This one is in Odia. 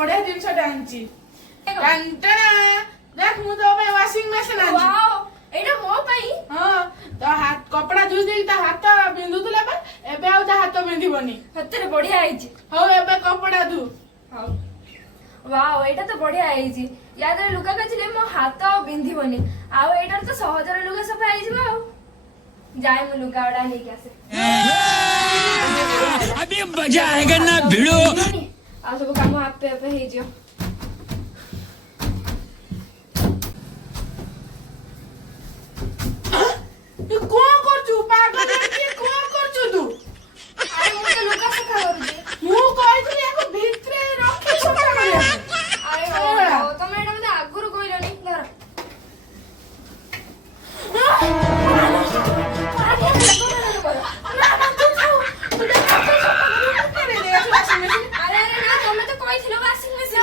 বড়িয়া জিনিসটা আনছি দেখ মু তো ওয়াশিং মেশিন আনছি ওয়াও এইটা মো পাই হ্যাঁ তো হাত কপড়া ধুই দেই তা হাত বিন্ধুଥିଲା ବା ଏବେ ଆଉ ତା ହାତ ବିନ୍ଧିବନି ସତରେ ବଢିଆ ହେଇଛି। ହଉ ଏବେ କପଡା ଧୁ ହଉ ୱାଓ ଏଇଟା ତ ବଢିଆ ହେଇଛି। ୟା ଦେହରେ ଲୁଗା କାଚିଲେ ମୋ ହାତ ଆଉ ବିନ୍ଧିବନି। ଆଉ ଏଇଟାରେ ତ ସହଜରେ ଲୁଗା ସଫା ହେଇଯିବ। ଆଉ ଯାଏ ମୁଁ ଲୁଗା ଗୁଡା ନେଇକି ଆସେ। अभी मजा आएगा ना भिड़ो। ଆଉ ସବୁ କାମ ଆପେ ଆପେ ହେଇଯିବ। ତୁ କଣ କରୁଛୁ ପାଗଳ କି କଣ କରୁଛୁ ତୁ ଆରେ ମୁଁ ତ ଲୁଗା ସଫା କରୁଛି। ମୁଁ କହିଥିଲି ୟାକୁ ଭିତରେ ରଖି ସଫା କରିବାକୁ ଆରେ ତମେ ଏଇଟା ମତେ ଆଗରୁ କହିଲନି। ଧର ଆରେ ଆରେ ନା ତମେ ତ କହିଥିଲ ୱାସିଂ ମେସିନ୍